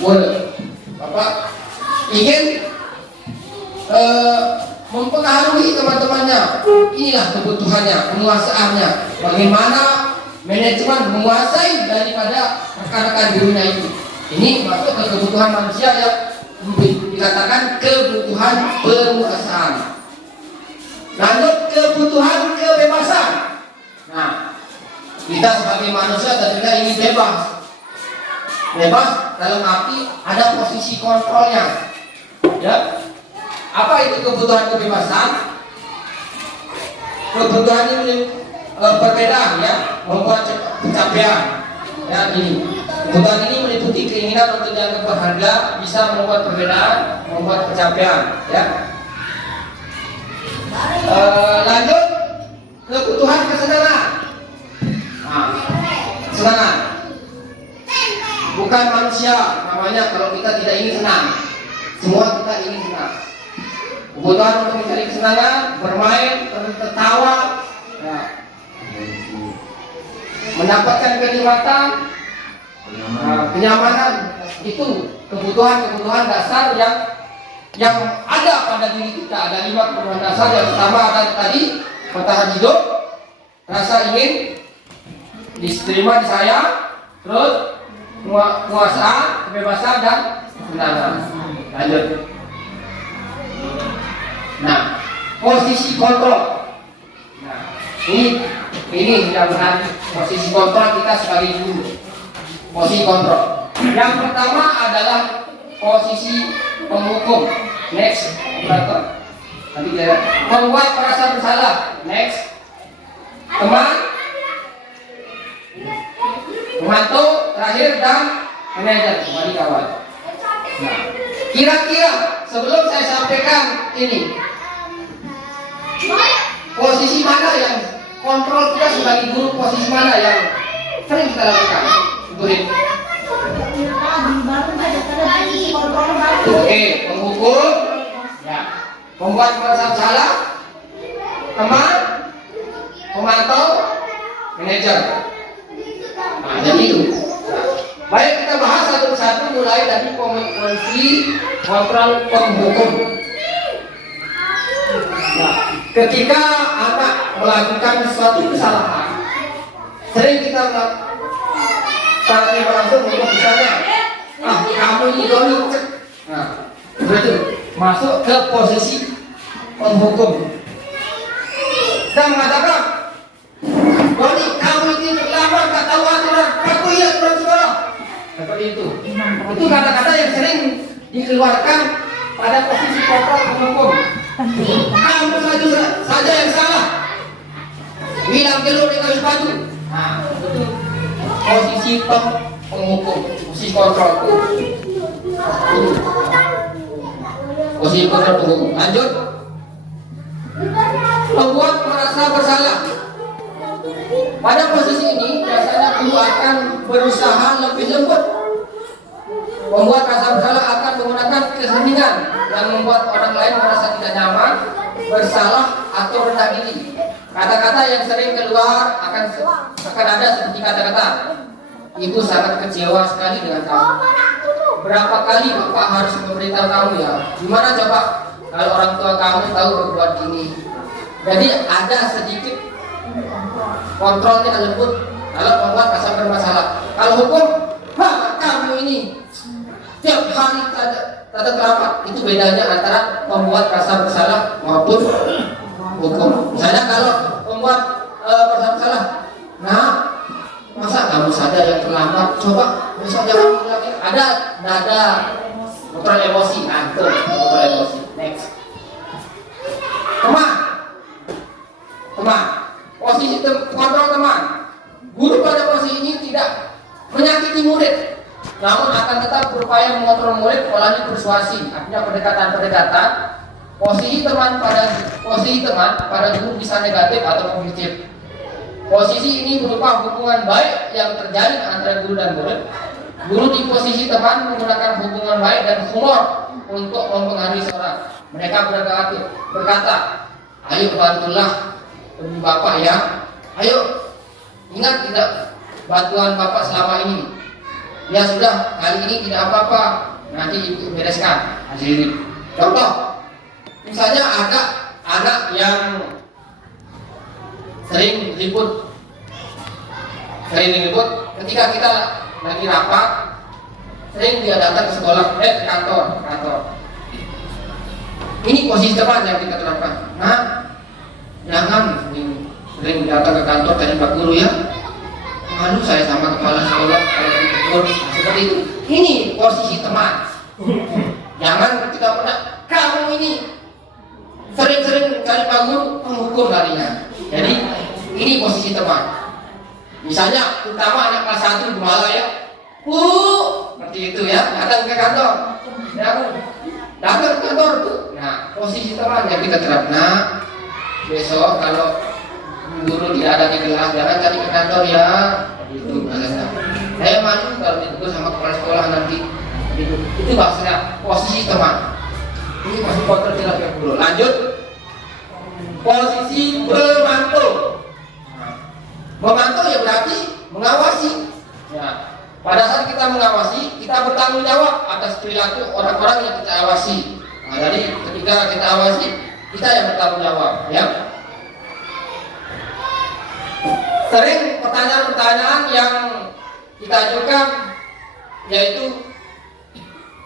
boleh, Bapak ingin mempengaruhi teman-temannya. Inilah kebutuhannya, penguasaannya. Bagaimana manajemen menguasai daripada rekan-rekan gurunya itu. Ini masuk ke kebutuhan manusia yang dikatakan kebutuhan penguasaan. Lanjut kebutuhan kebebasan. Nah, kita sebagai manusia tentunya ingin bebas. Bebas dalam arti ada posisi kontrolnya. Ya. Apa itu kebutuhan kebebasan? Kebutuhan ini berbeda, ya, membuat pencapaian. Ya, ini kebutuhan ini meliputi keinginan untuk dianggap berharga, bisa membuat perbedaan, membuat pencapaian. Ya. Lanjut kebutuhan kesenangan. Nah, kesenangan bukan manusia namanya kalau kita tidak ingin senang. Semua kita ingin senang. Kebutuhan untuk mencari kesenangan, bermain, tertawa, ya. Mendapatkan kenikmatan, kenyamanan, itu kebutuhan dasar yang ada pada diri kita. Ada 5 kebutuhan dasar. Yang pertama ada tadi bertahan hidup, rasa ingin diterima, disayang, terus penguasaan, kebebasan dan kesenangan. Lanjut. Nah, posisi kontrol. Nah, ini yang menarik, posisi kontrol kita sebagai guru. Posisi kontrol. Yang pertama adalah posisi penghukum. Next, operator. Nanti kita membuat merasa bersalah. Next, teman, membantu, terakhir dan manajer, kembali kawan. Nah, kira-kira sebelum saya sampaikan ini, posisi mana yang kontrol kita sebagai guru, posisi mana yang sering kita lakukan? Turin. Oke, menghukum, ya, membuat merasa salah, teman, memantau, manajer. Nah, jadi itu. Baik, kita bahas satu persatu mulai dari posisi kontrol penghukum. Nah, ketika anak melakukan suatu kesalahan, sering kita melakukan langsung untuk misalnya, kamu ini doni, nah, betul, masuk ke posisi penghukum. Dan mengatakan, doni, kamu ini terlambat, tak tahu aturan, aku lihat aturan sekolah. Seperti itu. Itu kata-kata yang sering dikeluarkan pada posisi kontrol penghukum. Kamu saja yang salah. Bilang telur di kayu batu. Nah, itu posisi penghukum, posisi kontrol. Posisi kontrol penghukum. Lanjut. Membuat merasa bersalah. Pada posisi ini biasanya guru akan berusaha lebih lembut. Membuat rasa bersalah akan menggunakan keheningan yang membuat orang lain merasa tidak nyaman, bersalah atau rendah diri. Kata-kata yang sering keluar akan ada seperti kata-kata, ibu sangat kecewa sekali dengan kamu. Berapa kali bapak harus memberitahu kamu ya? Gimana coba kalau orang tua kamu tahu berbuat gini? Jadi ada sedikit kontrolnya lembut kalau membuat rasa bermasalah. Kalau hukum, kamu ini tiap hari tak terapat. Itu bedanya antara membuat rasa bersalah maupun hukum. Misalnya kalau membuat rasa bersalah, nah masa kamu saja yang terlambat, coba besok jangan lagi. Ada nada kontrol emosi, kontrol emosi. Next, teman, posisi kontrol teman. Guru pada posisi ini tidak menyakiti murid, namun akan tetap berupaya mengontrol murid melalui persuasi, artinya pendekatan-pendekatan. Posisi teman pada guru bisa negatif atau positif. Posisi ini berupa hubungan baik yang terjalin antara guru dan murid. Guru di posisi teman menggunakan hubungan baik dan humor untuk mempengaruhi seorang. Mereka berkata, ayo bantulah bapak ya. Ayo, ingat tidak bantuan bapak selama ini. Ya sudah, kali ini tidak apa-apa, nanti ibu bereskan. Hasilnya. Contoh, misalnya ada anak yang sering ribut, ketika kita lagi rapat, sering dia datang ke sekolah, ke kantor. Ini posisi teman yang kita terapkan. Nah, jangan sering datang ke kantor tadi Pak Guru ya. Lalu saya sama kepala sekolah seperti itu. Ini posisi teman. Jangan kita pernah kamu ini sering-sering cari Pak Guru, menghukum larinya. Jadi ini posisi teman. Misalnya utama anak kelas 1 Gumala ya, seperti itu ya, datang ke kantor, datang ke kantor tuh. Nah, posisi teman yang kita terapkan. Nah, besok kalau guru tidak ada di kelas, jangan cari ke kantor ya. Itu bahasanya. Saya malu kalau ditegur sama kepala sekolah nanti. Itu bahasanya posisi teman. Ini masih kontrol jelas ya guru. Lanjut, posisi pemantau. Memantau ya berarti mengawasi. Ya. Pada saat kita mengawasi, kita bertanggung jawab atas perilaku orang-orang yang kita awasi. Nah, jadi ketika kita awasi, kita yang bertanggung jawab, ya. Sering pertanyaan-pertanyaan yang kita ajukan yaitu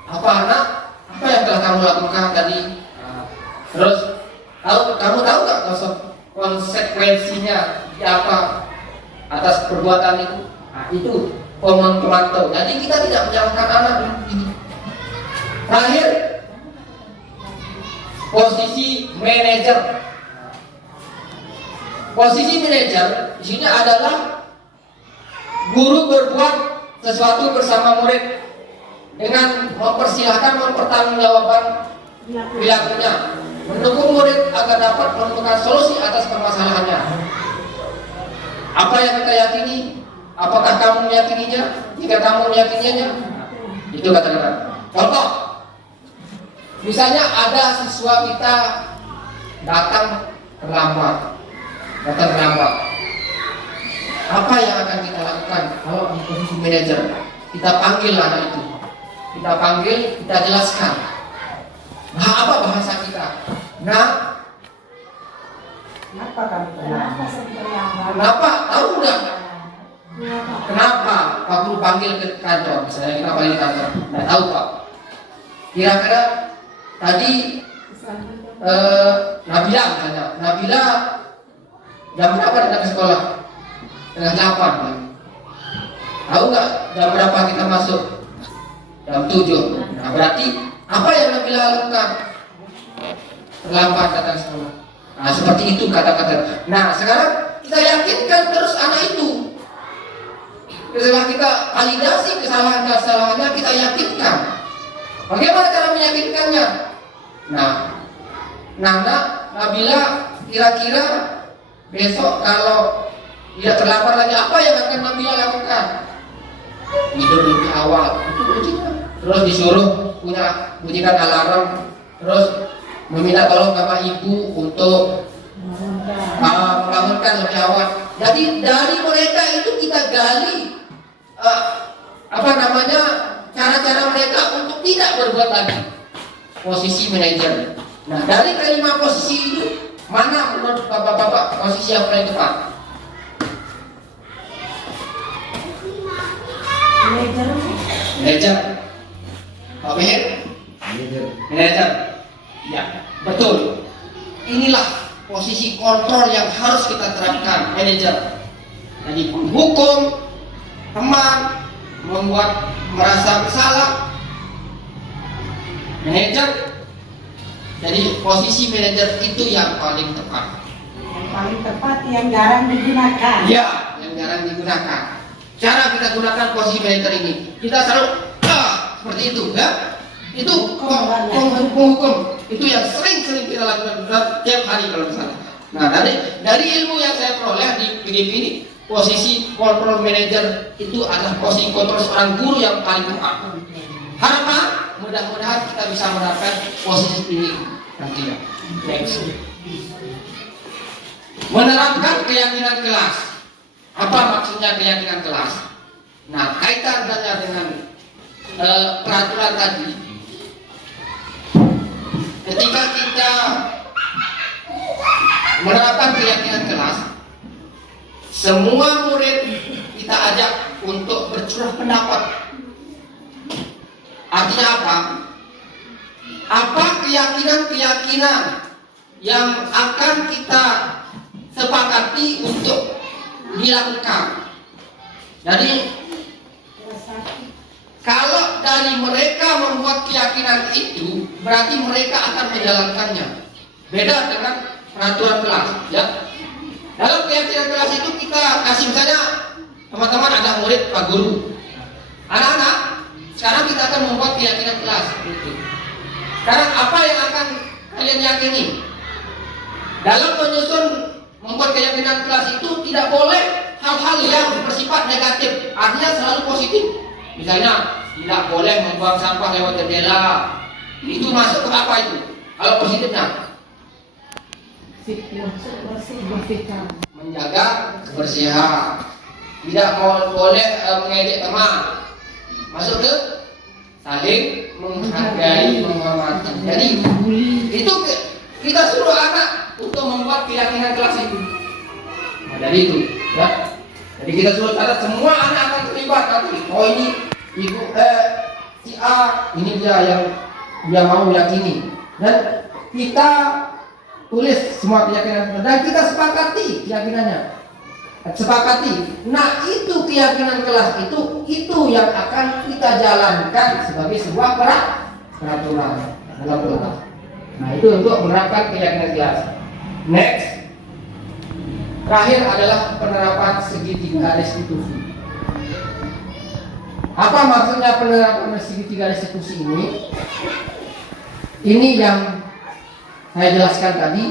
apa yang telah kamu lakukan tadi? Terus kamu tahu nggak konsekuensinya apa atas perbuatan itu? Nah, itu pemantau. Jadi kita tidak menyalahkan anak ini. Terakhir, posisi manajer. Posisi manajer di sini adalah guru berbuat sesuatu bersama murid dengan mempertanggungjawabkan perilakunya, mendukung murid agar dapat menemukan solusi atas permasalahannya. Apa yang kita yakini? Apakah kamu meyakininya? Jika kamu meyakininya, itu katakan. Contoh, misalnya ada siswa kita datang terlambat. Apa yang akan kita lakukan kalau di posisi manajer? Kita panggil anak itu. Kita jelaskan. Nah, apa bahasa kita? Nah, kenapa? Tahu nggak? Kenapa Pak Guru panggil ke kantor? Misalnya kita panggil ke kantor. Nggak tahu Pak. Kira-kira tadi Nabila misalnya. Nabila jam berapa datang ke sekolah? Setengah 8. Tahu nggak jam berapa kita masuk? Jam 7. Nah, berarti apa yang Nabila lakukan? Terlambat datang ke sekolah. Nah, seperti itu kata-kata. Nah, sekarang kita yakinkan terus anak itu. Setelah kita validasi kesalahan-kesalahannya, kita yakinkan. Bagaimana cara meyakinkannya? Nah, Nana, Nabila, kira-kira besok kalau dia terlambat lagi, apa yang akan Nabila lakukan? Tidur lebih awal, itu kuncinya. Terus disuruh bunyikan alarm, terus meminta tolong sama ibu untuk membangunkan lebih awal. Jadi dari mereka itu kita gali cara-cara mereka untuk tidak berbuat lagi. Posisi manajer. Nah, dari kelima posisi itu, mana menurut bapak-bapak posisi yang paling tepat? Manajer. Pak Meher? Manajer. Ya, betul. Inilah posisi kontrol yang harus kita terapkan, manajer. Jadi menghukum teman, membuat merasa bersalah, manajer. Jadi posisi manajer itu yang paling tepat. Yang paling tepat yang jarang digunakan. Ya, yang jarang digunakan. Cara kita gunakan posisi manajer ini, kita selalu seperti itu, ya. Itu hukum. Itu yang sering kita lakukan tiap hari kalau misalnya. Nah, dari ilmu yang saya peroleh di PGP ini, posisi kontrol manajer itu adalah posisi kontrol seorang guru yang paling tepat. Harapan mudah-mudahan kita bisa mendapatkan posisi ini nantinya. Next. Menerapkan keyakinan kelas. Apa maksudnya keyakinan kelas? Nah, kaitannya dengan peraturan tadi. Ketika kita menerapkan keyakinan kelas, semua murid kita ajak untuk bercurah pendapat. Artinya apa? Apa keyakinan-keyakinan yang akan kita sepakati untuk dilakukan. Jadi kalau dari mereka membuat keyakinan itu, berarti mereka akan menjalankannya. Beda dengan peraturan kelas, ya. Dalam keyakinan kelas itu kita kasih misalnya teman-teman ada murid Pak Guru. Anak-anak, sekarang kita akan membuat keyakinan kelas. Sekarang apa yang akan kalian yakini? Dalam menyusun membuat keyakinan kelas itu tidak boleh hal-hal yang bersifat negatif, artinya selalu positif. Misalnya tidak boleh membuang sampah lewat jendela. Itu masuk ke apa itu? Kalau positifnya menjaga kebersihan. Tidak boleh mengejek teman. Masuk ke saling menghargai, menghormati. Jadi itu kita suruh anak untuk membuat keyakinan kelas itu. Nah, dari itu, ya. Jadi kita suruh catat semua anak akan terlibat nanti. Oh ini ibu si A, ini dia yang dia mau yakini. Dan kita tulis semua keyakinan dan kita sepakati keyakinannya. Sepakati. Nah itu keyakinan kelas itu yang akan kita jalankan sebagai sebuah peraturan dalam kelas. Nah itu untuk menerapkan keyakinan kelas. Next, terakhir adalah penerapan segitiga restitusi. Apa maksudnya penerapan segitiga restitusi ini? Ini yang saya jelaskan tadi.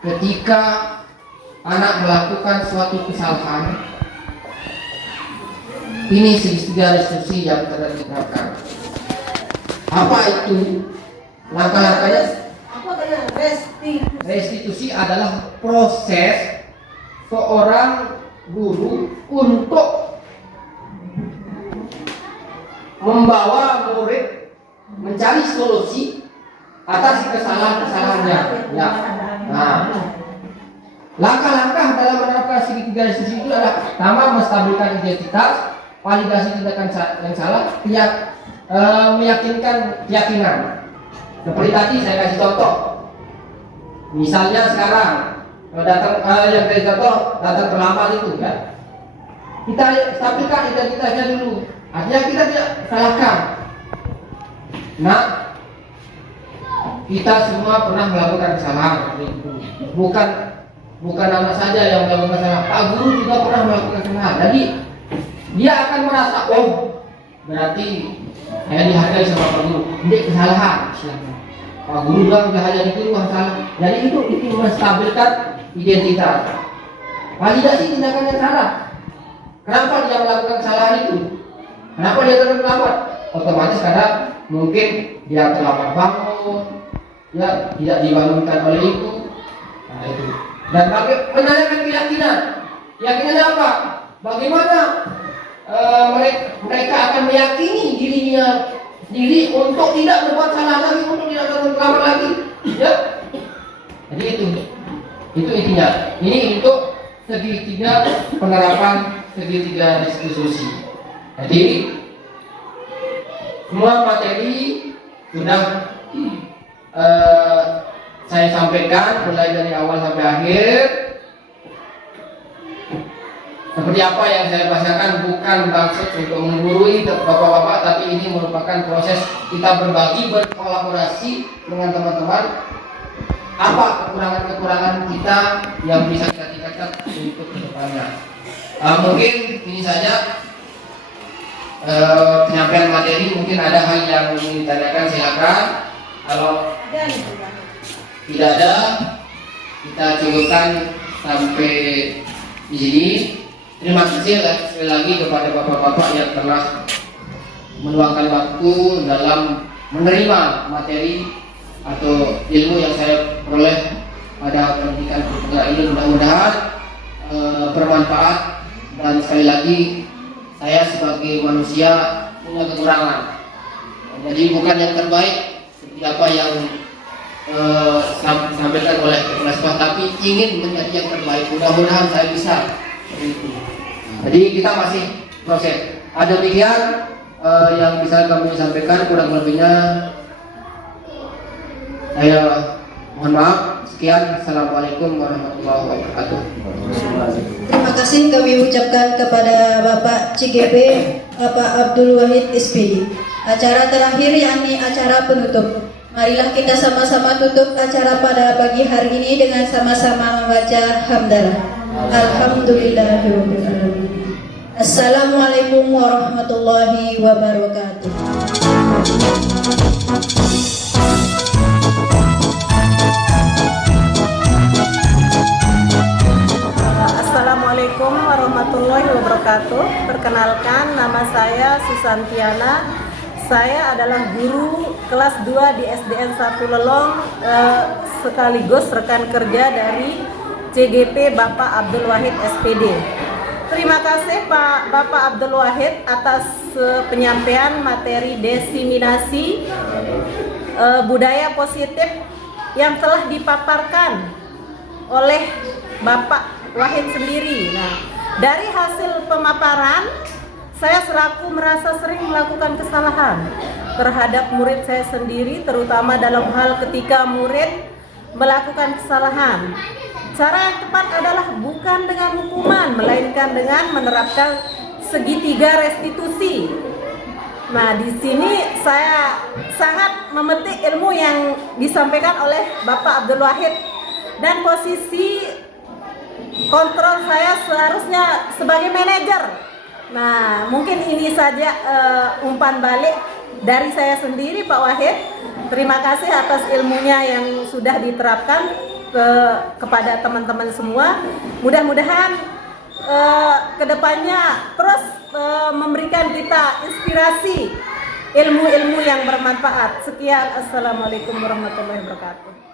Ketika anak melakukan suatu kesalahan, ini segitiga restitusi yang diterapkan. Apa itu? Langkah-langkahnya. Apa benar? Restitusi adalah proses seorang guru untuk membawa murid mencari solusi atas kesalahan-kesalahannya. Ya. Nah, langkah-langkah dalam menerapkan segitiga restitusi itu adalah pertama, menstabilkan identitas, validasi tindakan yang salah, meyakinkan keyakinan. Seperti tadi saya kasih contoh. Misalnya sekarang datang yang dari contoh datang terlambat itu kan, kita stabilkan identitasnya dulu. Artinya kita tidak salahkan. Nah, kita semua pernah melakukan kesalahan. Bukan anak saja yang melakukan kesalahan. Pak guru juga pernah melakukan kesalahan. Jadi dia akan merasa, oh berarti saya dihargai sama Pak guru. Ini kesalahan. Pak guru bilang hanya itu salah. Jadi itu menstabilkan identitas. Validasi tindakan yang salah. Kenapa dia melakukan kesalahan itu? Kenapa dia terlambat? Otomatis karena mungkin dia terlambat bangun, ya tidak dibangunkan oleh ibu. Nah itu. Dan menanyakan keyakinan. Keyakinannya apa? Bagaimana mereka akan meyakini dirinya sendiri untuk tidak berbuat salah lagi, untuk tidak terlambat lagi. Ya. Jadi itu intinya. Ini untuk segitiga penerapan segitiga restitusi. Jadi semua materi sudah saya sampaikan mulai dari awal sampai akhir. Seperti apa yang saya bahasakan bukan maksud untuk menggurui bapak-bapak, tapi ini merupakan proses kita berbagi, berkolaborasi dengan teman-teman. Apa kekurangan-kekurangan kita yang bisa kita tingkatkan untuk kedepannya. Mungkin ini saja penyampaian materi. Mungkin ada hal yang ingin ditanyakan, silakan. Kalau tidak ada, kita cukupkan sampai di sini. Terima kasih sekali lagi kepada bapak-bapak yang telah meluangkan waktu dalam menerima materi atau ilmu yang saya peroleh pada pendidikan perguruan ini. Mudah-mudahan bermanfaat, dan sekali lagi saya sebagai manusia punya kekurangan. Jadi bukan yang terbaik seperti apa yang disampaikan oleh kepala sekolah, tapi ingin menjadi yang terbaik. Mudah-mudahan saya bisa seperti itu. Jadi kita masih proses. Ada demikian yang bisa kami sampaikan, kurang lebihnya saya mohon maaf. Sekian, assalamualaikum warahmatullahi wabarakatuh. Terima kasih kami ucapkan kepada Bapak CGP, Bapak Abdul Wahid SPD. Acara terakhir yakni acara penutup. Marilah kita sama-sama tutup acara pada pagi hari ini dengan sama-sama membaca hamdalah. Alhamdulillahirabbil alamin. Assalamualaikum warahmatullahi wabarakatuh. Assalamualaikum warahmatullahi wabarakatuh. Perkenalkan, nama saya Susantiana. Saya adalah guru kelas 2 di SDN 1 Lelong, sekaligus rekan kerja dari CGP Bapak Abdul Wahid SPD. Terima kasih Pak Bapak Abdul Wahid atas penyampaian materi diseminasi budaya positif yang telah dipaparkan oleh Bapak Wahid sendiri. Nah, dari hasil pemaparan, saya selaku merasa sering melakukan kesalahan terhadap murid saya sendiri, terutama dalam hal ketika murid melakukan kesalahan. Cara yang tepat adalah bukan dengan hukuman, melainkan dengan menerapkan segitiga restitusi. Nah, di sini saya sangat memetik ilmu yang disampaikan oleh Bapak Abdul Wahid, dan posisi kontrol saya seharusnya sebagai manajer. Nah, mungkin ini saja umpan balik dari saya sendiri, Pak Wahid. Terima kasih atas ilmunya yang sudah diterapkan kepada teman-teman semua. Mudah-mudahan kedepannya terus memberikan kita inspirasi ilmu-ilmu yang bermanfaat. Sekian, assalamualaikum warahmatullahi wabarakatuh.